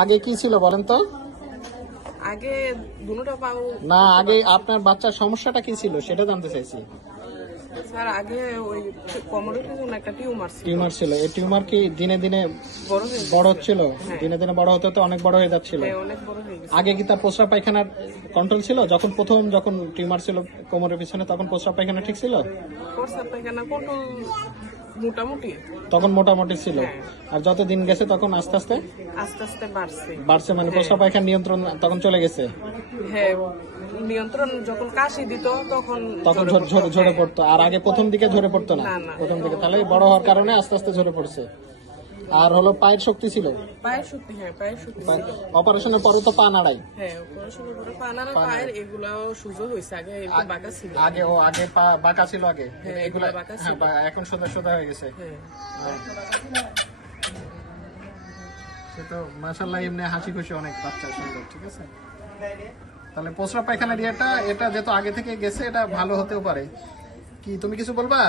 আগে কি ছিল বলেন তো? আগে দুটোটা পাও না, আগে আপনার বাচ্চার সমস্যাটা কি ছিল সেটা জানতে চাইছি। স্যার আগে ওই কোমরের পিছনে একটা টিউমার ছিল। এই টিউমার কি দিনে দিনে বড় হচ্ছিল? দিনে দিনে বড় হতে হতে অনেক বড় হয়ে যাচ্ছিল। অনেক বড় হয়ে গেছে। আগে কি তার প্রস্রাব পায়খানার কন্ট্রোল ছিল? যখন টিউমার ছিল কোমরের পিছনে তখন প্রস্রাব পায়খানা ঠিক ছিল? প্রস্রাব পায়খানা কন্ট্রোল মোটামুটি তখন মোটামুটি ছিল। আর যত দিন গেছে তখন আস্তে আস্তে আস্তে বাড়ছে, মানে প্রস্রাব পায়খানা নিয়ন্ত্রণ তখন চলে গেছে। হ্যাঁ, নিয়ন্ত্রণ যখন কাশি দিত তখন ঝরে পড়তো। আর আগে প্রথম দিকে ঝরে পড়তো না, প্রথম দিকে। তাহলে বড় হওয়ার কারণে আস্তে আস্তে ঝরে পড়ছে। আর হলো পায়ের শক্তি ছিল, পায়ের শক্তি। হ্যাঁ, পায়ের শক্তি ছিল। অপারেশনের পরে তো পা নাড়াই। হ্যাঁ, অপারেশনের পরে পা নাড়া, পায়ের এগুলাও সুযোগ হয়েছে। আগে এরকম বাঁকা ছিল। আগে পা বাঁকা ছিল আগে। হ্যাঁ, এগুলা বাঁকা ছিল। এখন সোজা হয়ে গেছে। হ্যাঁ। সে তো মাশাআল্লাহ এমনি হাসি খুশি অনেক বাচ্চা, সুন্দর। ঠিক আছে, তাহলে প্রস্রাব পায়খানার এটা যেহেতু আগে থেকে গেছে, এটা ভালো হতেও পারে। কি তুমি কিছু বলবা?